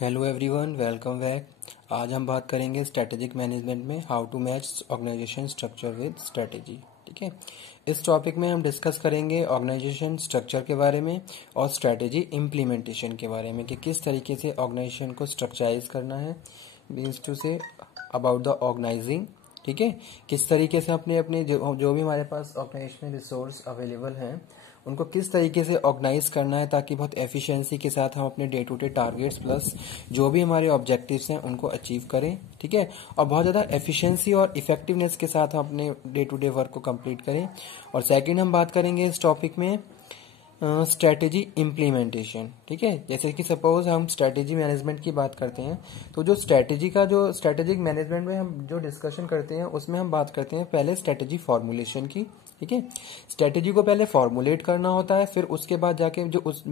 Hello everyone, welcome back. आज हम बात करेंगे स्ट्रेटेजिक मैनेजमेंट में how to match organisation structure with strategy. ठीक है, इस टॉपिक में हम डिस्कस करेंगे ऑर्गेनाइजेशन स्ट्रक्चर के बारे में और स्ट्रेटेजी इम्प्लीमेंटेशन के बारे में कि किस तरीके से ऑर्गेनाइजेशन को स्ट्रक्चराइज करना है, means to say about the organising. ठीक है, किस तरीके से अपने अपने जो भी हमारे पास ऑर्गेनाइजेशनल रिसोर्स अवेलेबल हैं उनको किस तरीके से ऑर्गेनाइज करना है ताकि बहुत एफिशिएंसी के साथ हम अपने day to day targets plus जो भी हमारे ऑब्जेक्टिव्स हैं उनको अचीव करें। ठीक है, और बहुत ज़्यादा एफिशिएंसी और इफेक्टिवनेस के साथ हम अपने डे टू डे वर्क को कंप्लीट करें। और सेकंड हम बात करेंगे इस टॉपिक में स्ट्रेटेजी इम्प्लीमेंटेशन। ठीक है, जैसे कि सपोज हम स्ट्रेटेजी मैनेजमेंट की बात करते हैं तो जो स्ट्रेटेजिक मैनेजमेंट में हम जो डिस्कशन करते हैं उसमें हम बात करते हैं पहले स्ट्रेटेजी फॉर्मुलेशन की। ठीक है, स्ट्रेटेजी को पहले फॉर्मुलेट करना होता है, फिर उसके बाद जाके जो उस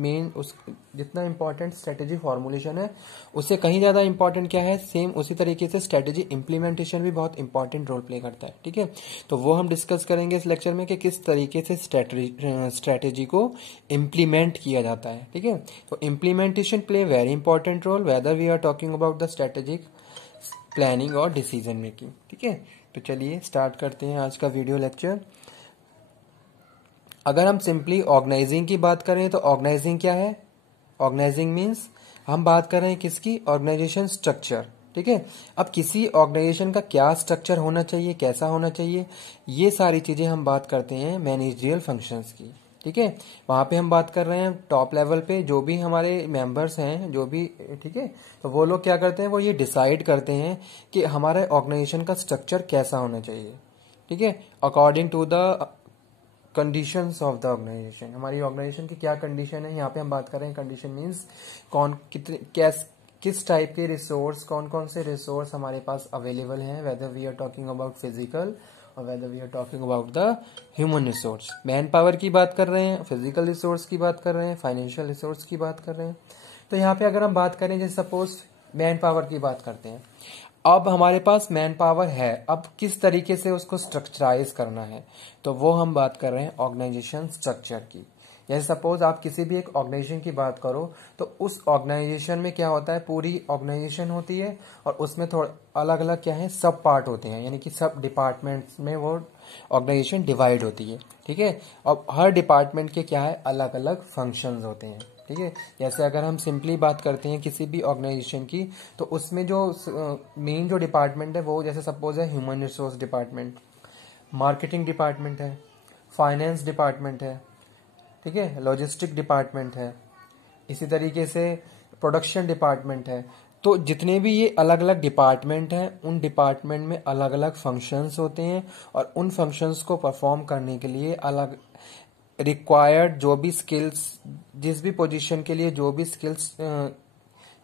जितना इंपॉर्टेंट स्ट्रेटेजी फॉर्मुलेशन है उससे कहीं ज्यादा इंपॉर्टेंट क्या है, सेम उसी तरीके से स्ट्रेटेजी इम्प्लीमेंटेशन भी बहुत इंपॉर्टेंट रोल प्ले करता है। ठीक है, तो वो हम डिस्कस करेंगे इस लेक्चर में कि किस तरीके से स्ट्रेटेजी को इम्प्लीमेंट किया जाता है। ठीक है, तो implementation play very important role whether we are talking about the strategic planning और डिसीजन मेकिंग। ठीक है, तो चलिए स्टार्ट करते हैं आज का वीडियो लेक्चर। अगर हम सिंपली ऑर्गेनाइजिंग की बात करें तो ऑर्गेनाइजिंग क्या है? ऑर्गेनाइजिंग मीन्स हम बात कर रहे हैं किसकी? Organisation structure. ठीक है, अब किसी ऑर्गेनाइजेशन का क्या स्ट्रक्चर होना चाहिए, कैसा होना चाहिए, ये सारी चीजें हम बात करते हैं मैनेजरियल फंक्शंस की। ठीक है, वहां पे हम बात कर रहे हैं टॉप लेवल पे जो भी हमारे मेंबर्स हैं जो भी, ठीक है, तो वो लोग क्या करते हैं, वो ये डिसाइड करते हैं कि हमारे ऑर्गेनाइजेशन का स्ट्रक्चर कैसा होना चाहिए। ठीक है, according to the conditions of the organisation. हमारी ऑर्गेनाइजेशन की क्या कंडीशन है, यहाँ पे हम बात कर रहे हैं कंडीशन मीन्स कौन कितने किस टाइप के रिसोर्स, कौन कौन से रिसोर्स हमारे पास अवेलेबल हैं, whether we are talking about physical और whether we are talking about the human resource. Man power की बात कर रहे हैं, फिजिकल रिसोर्स की बात कर रहे हैं, फाइनेंशियल रिसोर्स की बात कर रहे हैं। तो यहाँ पे अगर हम बात करें जैसे सपोज मैन पावर की बात करते हैं, अब हमारे पास मैन पावर है, अब किस तरीके से उसको स्ट्रक्चराइज करना है, तो वो हम बात कर रहे हैं ऑर्गेनाइजेशन स्ट्रक्चर की। जैसे सपोज आप किसी भी एक ऑर्गेनाइजेशन की बात करो तो उस ऑर्गेनाइजेशन में क्या होता है, पूरी ऑर्गेनाइजेशन होती है और उसमें थोड़ा अलग अलग क्या है, सब पार्ट होते हैं, यानी कि सब डिपार्टमेंट्स में वो ऑर्गेनाइजेशन डिवाइड होती है। ठीक है, अब हर डिपार्टमेंट के क्या है, अलग अलग फंक्शंस होते हैं। ठीक है, जैसे अगर हम सिंपली बात करते हैं किसी भी ऑर्गेनाइजेशन की तो उसमें जो मेन जो डिपार्टमेंट है वो जैसे सपोज है human resource department, marketing department है, फाइनेंस डिपार्टमेंट है, ठीक है, लॉजिस्टिक डिपार्टमेंट है, इसी तरीके से प्रोडक्शन डिपार्टमेंट है। तो जितने भी ये अलग अलग डिपार्टमेंट हैं उन डिपार्टमेंट में अलग अलग फंक्शंस होते हैं और उन फंक्शंस को परफॉर्म करने के लिए अलग रिक्वायर्ड जो भी स्किल्स, जिस भी पोजीशन के लिए जो भी स्किल्स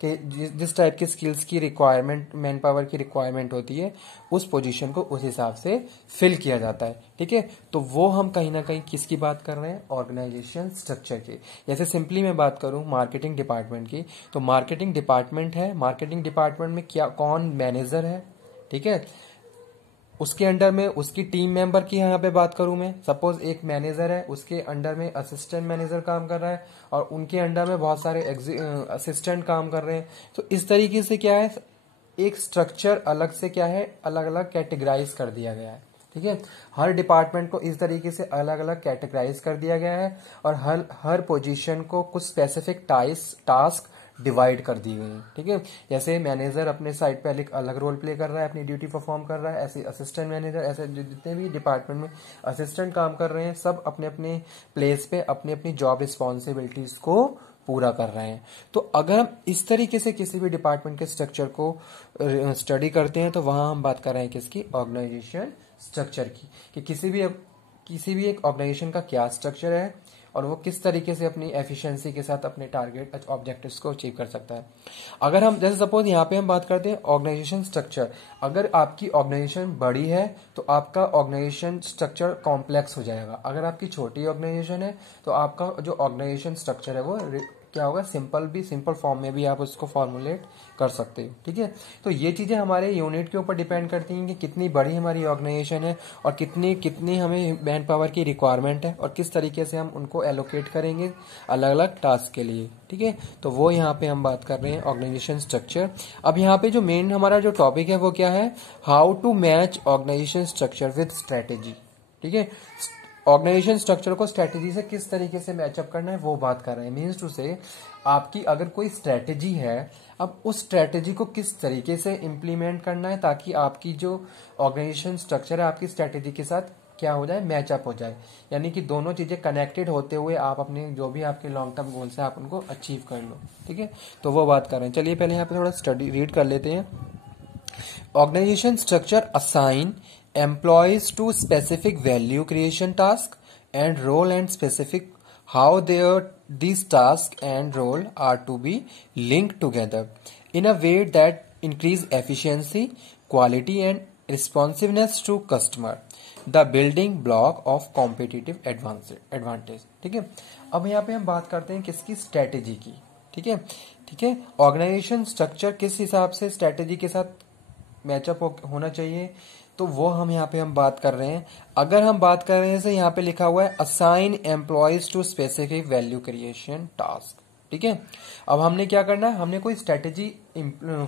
के जिस टाइप की स्किल्स की रिक्वायरमेंट, मैन पावर की रिक्वायरमेंट होती है उस पोजीशन को उस हिसाब से फिल किया जाता है। ठीक है, तो वो हम कहीं ना कहीं किसकी बात कर रहे हैं, ऑर्गेनाइजेशन स्ट्रक्चर की। जैसे सिंपली मैं बात करूं मार्केटिंग डिपार्टमेंट की, तो मार्केटिंग डिपार्टमेंट है, मार्केटिंग डिपार्टमेंट में क्या कौन मैनेजर है, ठीक है, उसके अंडर में उसकी टीम मेंबर की यहाँ पे बात करूं मैं, सपोज एक मैनेजर है, उसके अंडर में असिस्टेंट मैनेजर काम कर रहा है और उनके अंडर में बहुत सारे असिस्टेंट काम कर रहे हैं। तो इस तरीके से क्या है, एक स्ट्रक्चर अलग से क्या है, अलग अलग कैटेगराइज कर दिया गया है। ठीक है, हर डिपार्टमेंट को इस तरीके से अलग अलग कैटेगराइज कर दिया गया है और हर हर पोजीशन को कुछ स्पेसिफिक टास्क डिवाइड कर दी गई है। ठीक है, जैसे मैनेजर अपने साइड पे अलग रोल प्ले कर रहा है, अपनी ड्यूटी परफॉर्म कर रहा है, ऐसे असिस्टेंट मैनेजर, ऐसे जितने भी डिपार्टमेंट में असिस्टेंट काम कर रहे हैं सब अपने अपने प्लेस पे अपनी अपनी जॉब रिस्पॉन्सिबिलिटीज को पूरा कर रहे हैं। तो अगर हम इस तरीके से किसी भी डिपार्टमेंट के स्ट्रक्चर को स्टडी करते हैं तो वहां हम बात कर रहे हैं किसकी, ऑर्गेनाइजेशन स्ट्रक्चर की, कि किसी भी एक ऑर्गेनाइजेशन का क्या स्ट्रक्चर है और वो किस तरीके से अपनी एफिशिएंसी के साथ अपने टारगेट ऑब्जेक्टिव्स को अचीव कर सकता है। अगर हम जैसे सपोज यहाँ पे हम बात करते हैं ऑर्गेनाइजेशन स्ट्रक्चर, अगर आपकी ऑर्गेनाइजेशन बड़ी है तो आपका ऑर्गेनाइजेशन स्ट्रक्चर कॉम्प्लेक्स हो जाएगा, अगर आपकी छोटी ऑर्गेनाइजेशन है तो आपका जो ऑर्गेनाइजेशन स्ट्रक्चर है वो क्या होगा, सिंपल फॉर्म में भी आप उसको फॉर्मुलेट कर सकते हो। ठीक है, तो ये चीजें हमारे यूनिट के ऊपर डिपेंड करती हैं कि कितनी बड़ी हमारी ऑर्गेनाइजेशन है और कितनी कितनी हमें मैन पावर की रिक्वायरमेंट है और किस तरीके से हम उनको एलोकेट करेंगे अलग अलग टास्क के लिए। ठीक है, तो वो यहाँ पे हम बात कर रहे हैं ऑर्गेनाइजेशन स्ट्रक्चर। अब यहाँ पे जो मेन हमारा जो टॉपिक है वो क्या है, how to match organisation structure with strategy. ठीक है, ऑर्गेनाइजेशन स्ट्रक्चर को स्ट्रेटेजी से किस तरीके से मैचअप करना है वो बात कर रहे हैं। मीन्स टू से आपकी अगर कोई स्ट्रेटेजी है, अब उस स्ट्रेटेजी को किस तरीके से इम्प्लीमेंट करना है ताकि आपकी जो ऑर्गेनाइजेशन स्ट्रक्चर है आपकी स्ट्रेटेजी के साथ क्या हो जाए, मैचअप हो जाए, यानी कि दोनों चीजें कनेक्टेड होते हुए आप अपने जो भी आपके लॉन्ग टर्म गोल्स है आप उनको अचीव कर लो। ठीक है, तो वो बात कर रहे हैं। चलिए पहले यहाँ पे थोड़ा स्टडी रीड कर लेते हैं। Organization structure assign employees to specific value creation task and role and specific how these tasks and role are to be linked together in a way that increase efficiency, quality and responsiveness to customer, the building block of competitive advantage। ठीक है, अब यहाँ पे हम बात करते हैं किसकी, स्ट्रेटेजी की। ठीक है, ठीक है, ऑर्गेनाइजेशन स्ट्रक्चर किस हिसाब से स्ट्रेटेजी के साथ मैचअप होना चाहिए, तो वो हम यहाँ पे हम बात कर रहे हैं। अगर हम बात कर रहे हैं जैसे यहाँ पे लिखा हुआ है assign employees to specific value creation task. ठीक है, अब हमने क्या करना है, हमने कोई स्ट्रेटेजी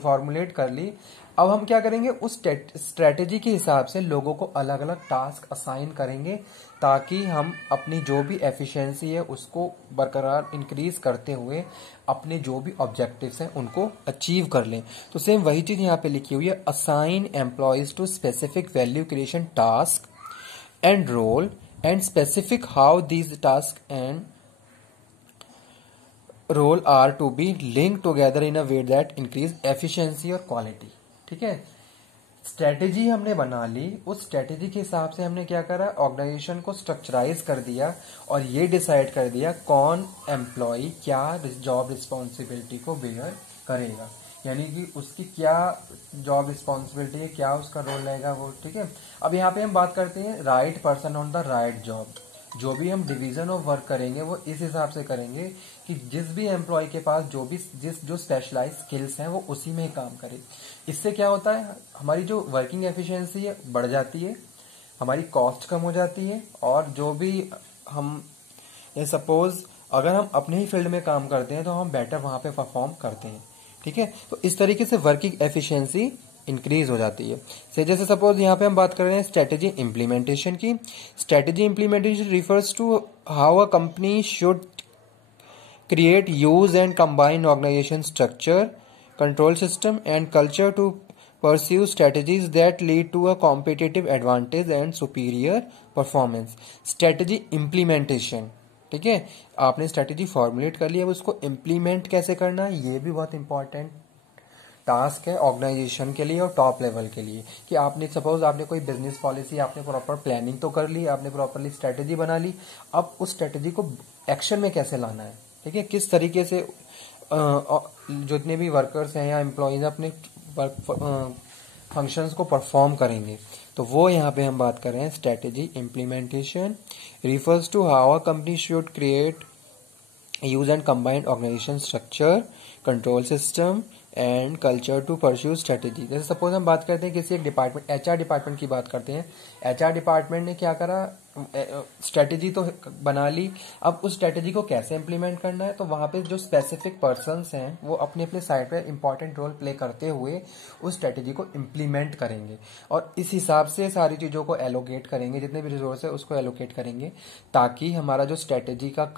फॉर्मुलेट कर ली। अब हम क्या करेंगे, उस स्ट्रेटेजी के हिसाब से लोगों को अलग अलग टास्क असाइन करेंगे ताकि हम अपनी जो भी एफिशिएंसी है उसको बरकरार इंक्रीज करते हुए अपने जो भी ऑब्जेक्टिव्स हैं उनको अचीव कर लें। तो सेम वही चीज यहाँ पे लिखी हुई है, assign employees to specific value creation task and role and specific how these task and role are to be link together in a way that increase efficiency और क्वालिटी। ठीक है, स्ट्रेटेजी हमने बना ली, उस स्ट्रेटेजी के हिसाब से हमने क्या करा, ऑर्गेनाइजेशन को स्ट्रक्चराइज कर दिया और ये डिसाइड कर दिया कौन एम्प्लॉय क्या जॉब रिस्पॉन्सिबिलिटी को बेयर करेगा, यानी कि उसकी क्या जॉब रिस्पॉन्सिबिलिटी है, क्या उसका रोल रहेगा वो। ठीक है, अब यहाँ पे हम बात करते हैं right person on the right job. जो भी हम डिवीजन ऑफ वर्क करेंगे वो इस हिसाब से करेंगे कि जिस भी एम्प्लॉय के पास जो स्पेशलाइज स्किल्स हैं वो उसी में ही काम करे। इससे क्या होता है, हमारी जो वर्किंग एफिशिएंसी है बढ़ जाती है, हमारी कॉस्ट कम हो जाती है और जो भी हम सपोज अगर हम अपने ही फील्ड में काम करते हैं तो हम बेटर वहां पे परफॉर्म करते हैं। ठीक है, तो इस तरीके से वर्किंग एफिशिएंसी इंक्रीज हो जाती है। से जैसे सपोज यहाँ पे हम बात कर रहे हैं स्ट्रेटेजी इंप्लीमेंटेशन की। Strategy implementation refers to how a company should create, use and combine organization structure, control system and culture to pursue strategies that lead to a competitive advantage and superior performance। strategy implementation। ठीक है, आपने strategy formulate कर लिया, अब उसको implement कैसे करना है ये भी बहुत इंपॉर्टेंट टास्क है ऑर्गेनाइजेशन के लिए और टॉप लेवल के लिए। कि आपने सपोज आपने कोई बिजनेस पॉलिसी, आपने प्रॉपर प्लानिंग तो कर ली, आपने प्रॉपरली स्ट्रेटेजी बना ली, अब उस स्ट्रेटेजी को एक्शन में कैसे लाना है। ठीक है, किस तरीके से जितने भी वर्कर्स हैं या एम्प्लॉयज अपने वर्क फंक्शंस को परफॉर्म करेंगे, तो वो यहाँ पे हम बात कर रहे हैं strategy implementation refers to how a company should create, use and combine organisation structure, control system and culture to pursue strategy. जैसे सपोज हम बात करते हैं किसी एक डिपार्टमेंट, एचआर डिपार्टमेंट की बात करते हैं। एचआर डिपार्टमेंट ने क्या करा, स्ट्रेटेजी तो बना ली, अब उस स्ट्रेटेजी को कैसे इंप्लीमेंट करना है, तो वहां पे जो स्पेसिफिक पर्सन्स हैं वो अपने अपने साइड पे इंपॉर्टेंट रोल प्ले करते हुए उस स्ट्रेटेजी को इंप्लीमेंट करेंगे और इस हिसाब से सारी चीजों को एलोकेट करेंगे, जितने भी रिसोर्स है उसको एलोकेट करेंगे ताकि हमारा जो स्ट्रेटेजी का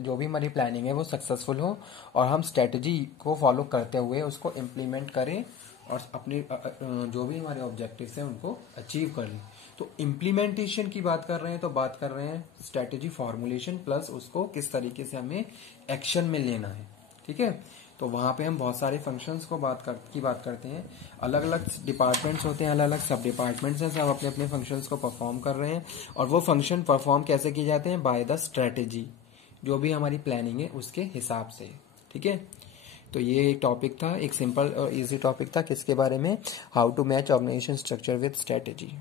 जो भी हमारी प्लानिंग है वो सक्सेसफुल हो और हम स्ट्रेटेजी को फॉलो करते हुए उसको इम्प्लीमेंट करें और अपने जो भी हमारे ऑब्जेक्टिव्स हैं उनको अचीव कर लें। तो इम्प्लीमेंटेशन की बात कर रहे हैं तो बात कर रहे हैं स्ट्रेटेजी फॉर्मुलेशन प्लस उसको किस तरीके से हमें एक्शन में लेना है। ठीक है, तो वहां पे हम बहुत सारे फंक्शंस को बात करते हैं। अलग अलग डिपार्टमेंट्स होते हैं, अलग अलग सब डिपार्टमेंट्स हैं, सब अपने अपने फंक्शंस को परफॉर्म कर रहे हैं और वो फंक्शन परफॉर्म कैसे किए जाते हैं, बाय द स्ट्रेटेजी, जो भी हमारी प्लानिंग है उसके हिसाब से। ठीक है, तो ये एक टॉपिक था, एक सिंपल और इजी टॉपिक था किसके बारे में, how to match organisation structure with strategy.